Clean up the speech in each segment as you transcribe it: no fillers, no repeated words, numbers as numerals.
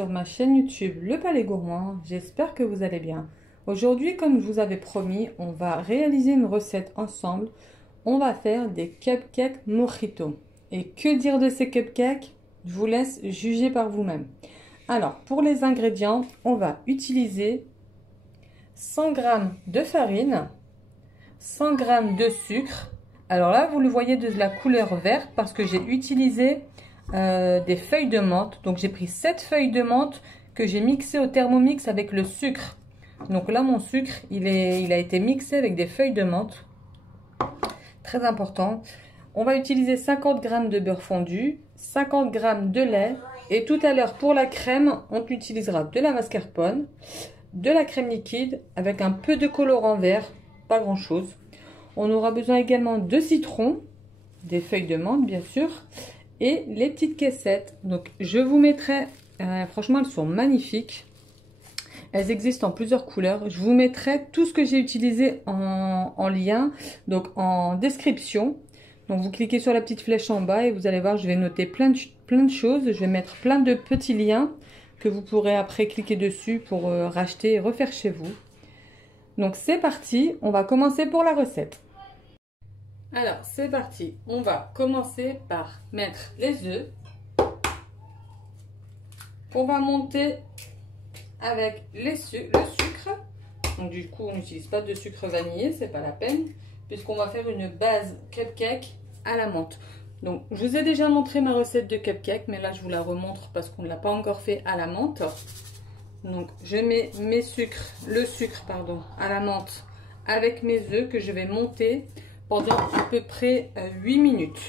sur ma chaîne YouTube Le Palais Gourmand, j'espère que vous allez bien. Aujourd'hui, comme je vous avais promis, on va réaliser une recette ensemble. On va faire des cupcakes mojito. Et que dire de ces cupcakes? Je vous laisse juger par vous-même. Alors, pour les ingrédients, on va utiliser 100 g de farine, 100 g de sucre. Alors là, vous le voyez de la couleur verte parce que j'ai utilisé des feuilles de menthe. Donc j'ai pris 7 feuilles de menthe que j'ai mixées au Thermomix avec le sucre. Donc là, mon sucre, il a été mixé avec des feuilles de menthe. Très important. On va utiliser 50 g de beurre fondu, 50 g de lait. Et tout à l'heure, pour la crème, on utilisera de la mascarpone, de la crème liquide avec un peu de colorant vert, pas grand chose. On aura besoin également de citron, des feuilles de menthe bien sûr, et les petites caissettes. Donc je vous mettrai, franchement elles sont magnifiques. Elles existent en plusieurs couleurs. Je vous mettrai tout ce que j'ai utilisé en lien, donc en description. Donc vous cliquez sur la petite flèche en bas et vous allez voir, je vais noter plein de choses. Je vais mettre plein de petits liens que vous pourrez après cliquer dessus pour racheter et refaire chez vous. Donc c'est parti, on va commencer pour la recette. Alors c'est parti, on va commencer par mettre les œufs. On va monter avec le sucre. Donc du coup on n'utilise pas de sucre vanillé, c'est pas la peine, puisqu'on va faire une base cupcake à la menthe. Donc je vous ai déjà montré ma recette de cupcake, mais là je vous la remontre parce qu'on ne l'a pas encore fait à la menthe. Donc je mets le sucre à la menthe avec mes œufs que je vais monter pendant à peu près 8 minutes.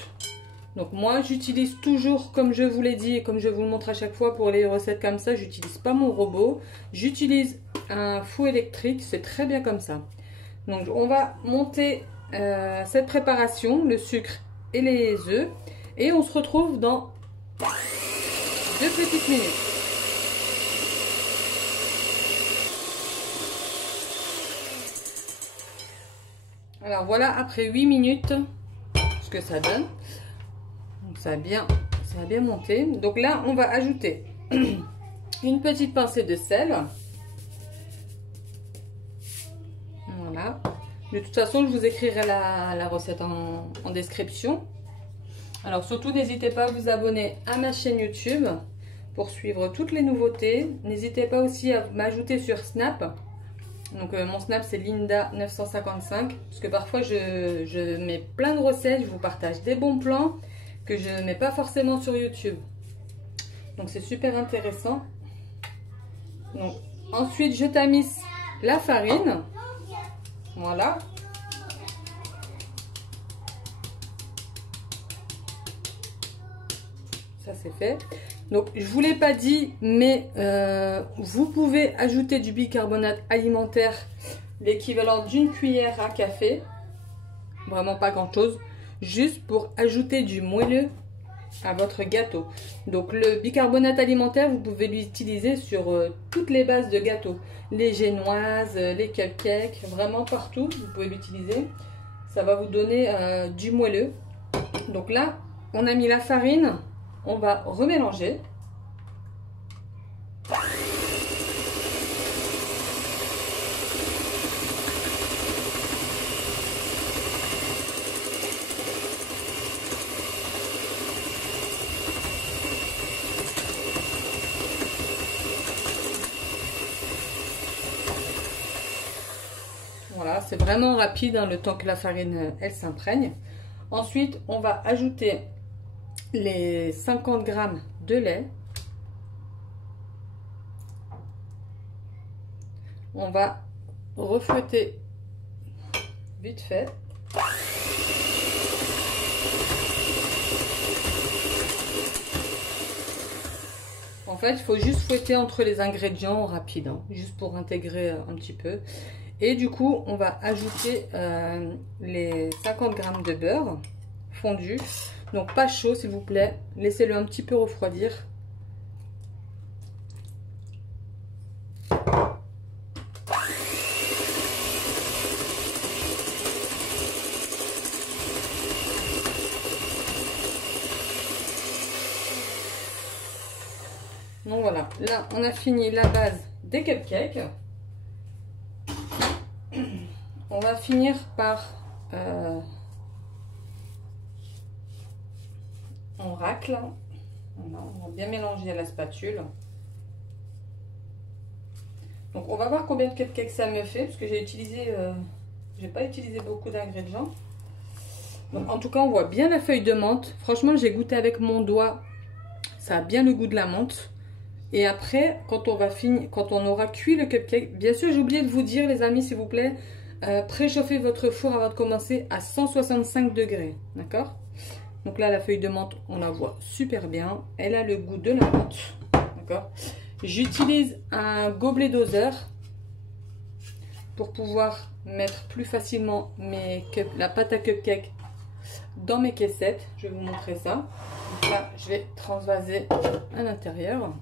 Donc moi j'utilise toujours, comme je vous l'ai dit et comme je vous le montre à chaque fois pour les recettes comme ça, j'utilise pas mon robot, j'utilise un four électrique, c'est très bien comme ça. Donc on va monter cette préparation, le sucre et les œufs, et on se retrouve dans 2 petites minutes. Alors voilà, après 8 minutes, ce que ça donne. Donc ça a bien monté. Donc là, on va ajouter une petite pincée de sel. Voilà. De toute façon, je vous écrirai la recette en description. Alors surtout, n'hésitez pas à vous abonner à ma chaîne YouTube pour suivre toutes les nouveautés. N'hésitez pas aussi à m'ajouter sur Snap. Donc mon Snap c'est Linda955, parce que parfois je mets plein de recettes, je vous partage des bons plans que je ne mets pas forcément sur YouTube. Donc c'est super intéressant. Donc ensuite je tamise la farine. Voilà. Ça c'est fait. Donc je vous l'ai pas dit, mais vous pouvez ajouter du bicarbonate alimentaire, l'équivalent d'une cuillère à café, vraiment pas grand chose, juste pour ajouter du moelleux à votre gâteau. Donc le bicarbonate alimentaire, vous pouvez l'utiliser sur toutes les bases de gâteaux, les génoises, les cupcakes, vraiment partout vous pouvez l'utiliser. Ça va vous donner du moelleux. Donc là on a mis la farine. On va remélanger. Voilà, c'est vraiment rapide hein, le temps que la farine elle s'imprègne. Ensuite, on va ajouter les 50 g de lait. On va refouetter vite fait. En fait, il faut juste fouetter entre les ingrédients rapide, hein, juste pour intégrer un petit peu. Et du coup, on va ajouter les 50 g de beurre fondu. Donc pas chaud s'il vous plaît, laissez-le un petit peu refroidir. Donc voilà, là, on a fini la base des cupcakes. On va finir par... on racle. Voilà, on va bien mélanger à la spatule. Donc, on va voir combien de cupcakes ça me fait, parce que j'ai pas utilisé beaucoup d'ingrédients. Donc, en tout cas, on voit bien la feuille de menthe. Franchement, j'ai goûté avec mon doigt. Ça a bien le goût de la menthe. Et après, quand on aura cuit le cupcake, bien sûr, j'ai oublié de vous dire, les amis, s'il vous plaît, préchauffez votre four avant de commencer à 165 degrés. D'accord? Donc là, la feuille de menthe, on la voit super bien. Elle a le goût de la menthe. D'accord? J'utilise un gobelet doseur pour pouvoir mettre plus facilement la pâte à cupcake dans mes caissettes. Je vais vous montrer ça. Donc là, je vais transvaser à l'intérieur.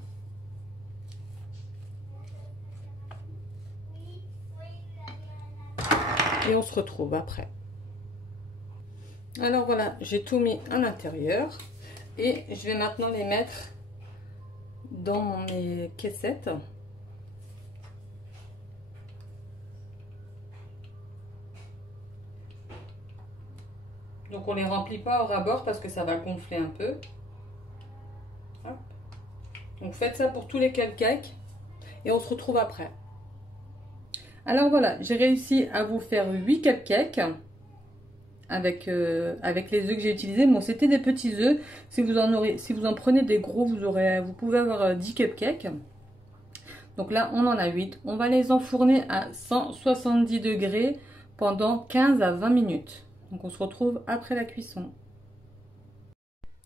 Et on se retrouve après. Alors voilà, j'ai tout mis à l'intérieur. Et je vais maintenant les mettre dans mes caissettes. Donc on les remplit pas au rabord parce que ça va gonfler un peu. Hop. Donc faites ça pour tous les cupcakes et on se retrouve après. Alors voilà, j'ai réussi à vous faire 8 cupcakes avec les œufs que j'ai utilisés. Bon, c'était des petits œufs. Si vous en prenez des gros, vous pouvez avoir 10 cupcakes. Donc là, on en a 8. On va les enfourner à 170 degrés pendant 15 à 20 minutes. Donc on se retrouve après la cuisson.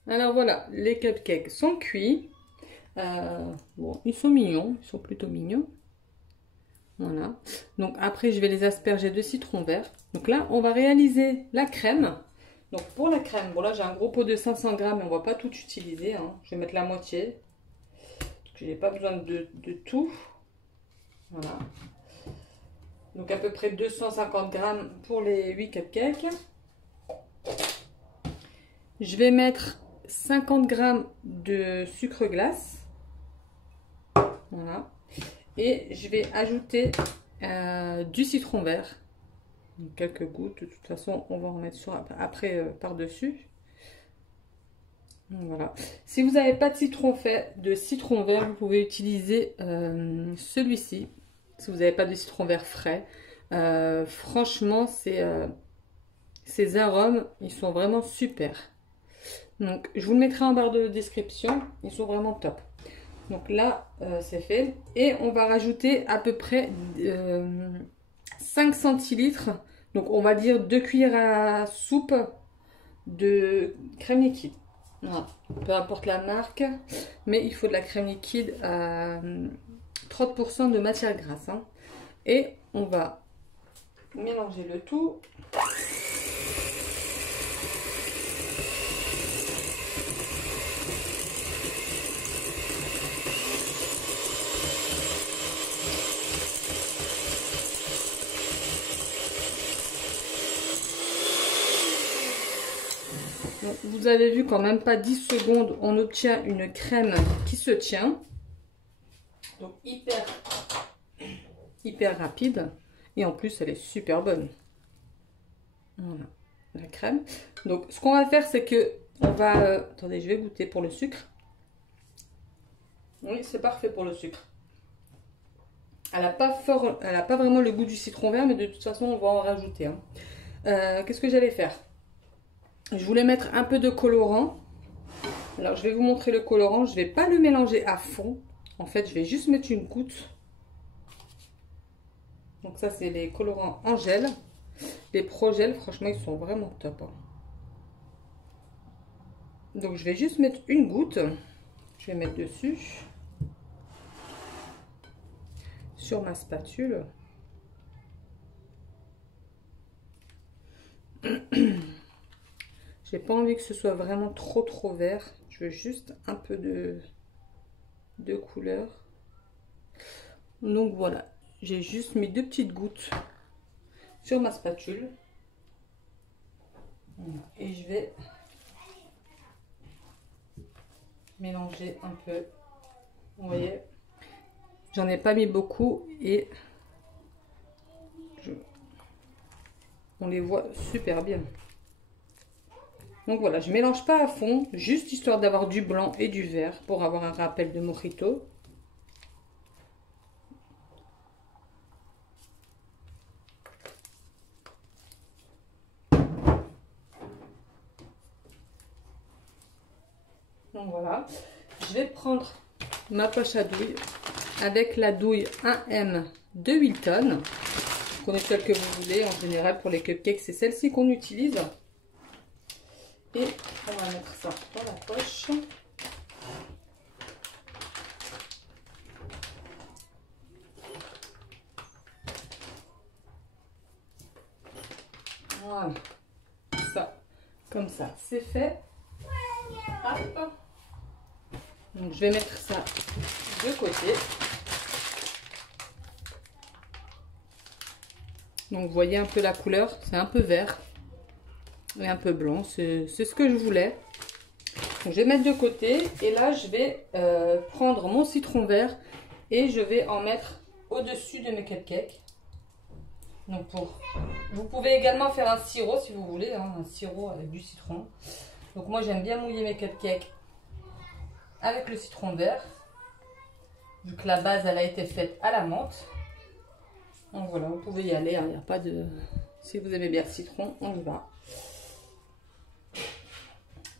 Alors voilà, les cupcakes sont cuits. Bon, ils sont mignons, ils sont plutôt mignons. Voilà. Donc après, je vais les asperger de citron vert. Donc là, on va réaliser la crème. Donc pour la crème, bon là j'ai un gros pot de 500 grammes, mais on va pas tout utiliser. Hein. Je vais mettre la moitié. Parce que je n'ai pas besoin de tout. Voilà. Donc à peu près 250 grammes pour les 8 cupcakes. Je vais mettre 50 grammes de sucre glace. Voilà. Et je vais ajouter du citron vert. Donc, quelques gouttes. De toute façon, on va en mettre après par-dessus. Voilà. Si vous n'avez pas de citron vert, vous pouvez utiliser celui-ci. Si vous n'avez pas de citron vert frais. Franchement, ces arômes, ils sont vraiment super. Donc, je vous le mettrai en barre de description. Ils sont vraiment top. Donc là, c'est fait. Et on va rajouter à peu près 5 centilitres. Donc, on va dire 2 cuillères à soupe de crème liquide. Voilà. Peu importe la marque. Mais il faut de la crème liquide à 30% de matière grasse. Hein. Et on va mélanger le tout. Donc, vous avez vu qu'en même pas 10 secondes, on obtient une crème qui se tient. Donc hyper rapide. Et en plus, elle est super bonne. Voilà, la crème. Donc, ce qu'on va faire, c'est que on va... attendez, je vais goûter pour le sucre. Oui, c'est parfait pour le sucre. Elle n'a pas vraiment le goût du citron vert, mais de toute façon, on va en rajouter. Hein. Qu'est-ce que j'allais faire? Je voulais mettre un peu de colorant. Alors, je vais vous montrer le colorant. Je ne vais pas le mélanger à fond. En fait, je vais juste mettre une goutte. Donc ça, c'est les colorants en gel. Les Pro-Gel, franchement, ils sont vraiment top. Hein. Donc, je vais juste mettre une goutte. Je vais mettre dessus. Sur ma spatule. J'ai pas envie que ce soit vraiment trop vert. Je veux juste un peu de couleur. Donc voilà, j'ai juste mis 2 petites gouttes sur ma spatule. Et je vais mélanger un peu. Vous voyez, J'en ai pas mis beaucoup et on les voit super bien. Donc voilà, je mélange pas à fond, juste histoire d'avoir du blanc et du vert pour avoir un rappel de mojito. Donc voilà, je vais prendre ma poche à douille avec la douille 1M de Wilton. Vous prenez celle que vous voulez, en général pour les cupcakes c'est celle-ci qu'on utilise. Et on va mettre ça dans la poche. Voilà, ça, comme ça, c'est fait. Hop. Donc je vais mettre ça de côté. Donc vous voyez un peu la couleur, c'est un peu vert et un peu blanc, c'est ce que je voulais. Donc je vais mettre de côté et là je vais prendre mon citron vert et je vais en mettre au-dessus de mes cupcakes. Donc vous pouvez également faire un sirop si vous voulez, hein, un sirop avec du citron. Donc moi j'aime bien mouiller mes cupcakes avec le citron vert, vu que la base elle a été faite à la menthe. Donc voilà, vous pouvez y aller, hein, il n'y a pas de... Si vous aimez bien le citron, on y va.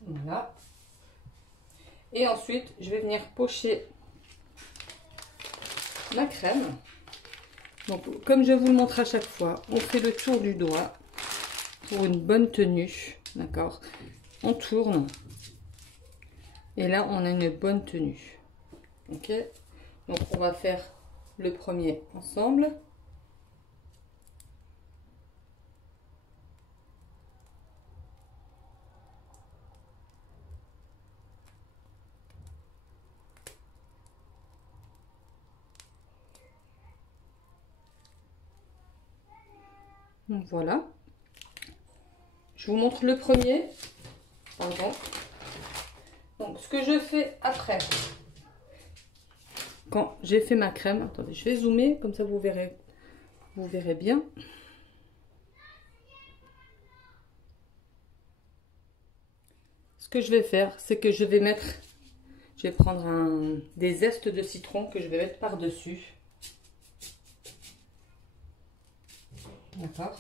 Voilà. Et ensuite, je vais venir pocher ma crème. Donc comme je vous le montre à chaque fois, on fait le tour du doigt pour une bonne tenue, d'accord? On tourne. Et là, on a une bonne tenue. Ok? Donc on va faire le premier ensemble. Donc voilà. Je vous montre le premier. Pardon. Donc ce que je fais après, quand j'ai fait ma crème, attendez, je vais zoomer, comme ça vous verrez bien. Ce que je vais faire, c'est que je vais prendre des zestes de citron que je vais mettre par-dessus. D'accord.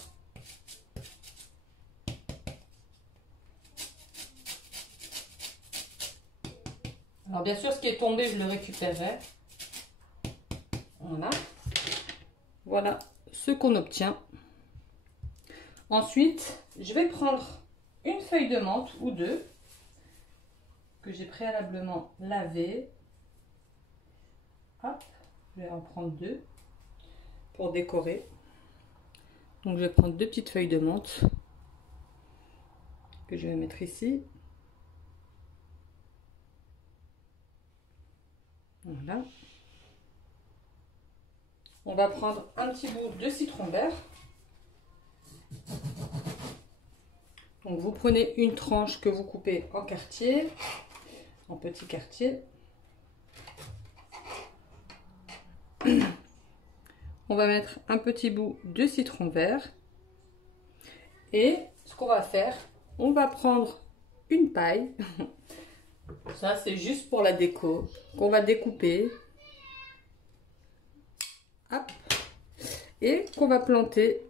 Alors bien sûr, ce qui est tombé, je le récupérerai. Voilà. Voilà ce qu'on obtient. Ensuite, je vais prendre une feuille de menthe ou deux que j'ai préalablement lavé. Hop, je vais en prendre deux pour décorer. Donc je vais prendre deux petites feuilles de menthe que je vais mettre ici. Voilà. On va prendre un petit bout de citron vert. Donc vous prenez une tranche que vous coupez en quartiers, en petits quartiers. On va mettre un petit bout de citron vert. Et ce qu'on va faire, on va prendre une paille. Ça, c'est juste pour la déco. Qu'on va découper. Hop. Et qu'on va planter.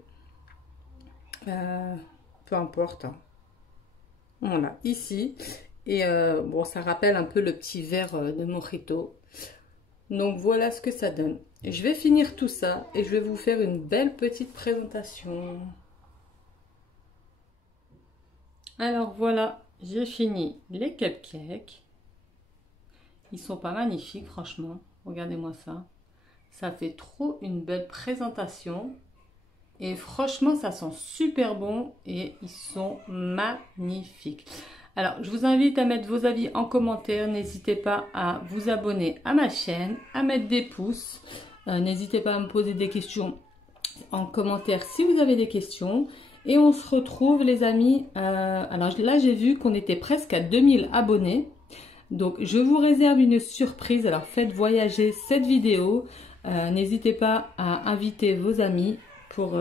Peu importe. Hein. Voilà, ici. Et bon, ça rappelle un peu le petit verre de mojito. Donc voilà ce que ça donne. Je vais finir tout ça et je vais vous faire une belle petite présentation. Alors voilà, j'ai fini les cupcakes. Ils sont pas magnifiques, franchement. Regardez-moi ça. Ça fait trop une belle présentation. Et franchement, ça sent super bon et ils sont magnifiques. Alors, je vous invite à mettre vos avis en commentaire. N'hésitez pas à vous abonner à ma chaîne, à mettre des pouces. N'hésitez pas à me poser des questions en commentaire si vous avez des questions. Et on se retrouve, les amis. Alors là, j'ai vu qu'on était presque à 2000 abonnés. Donc, je vous réserve une surprise. Alors, faites voyager cette vidéo. N'hésitez pas à inviter vos amis pour,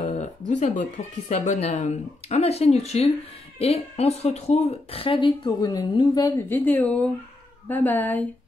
pour qu'ils s'abonnent à ma chaîne YouTube. Et on se retrouve très vite pour une nouvelle vidéo. Bye bye!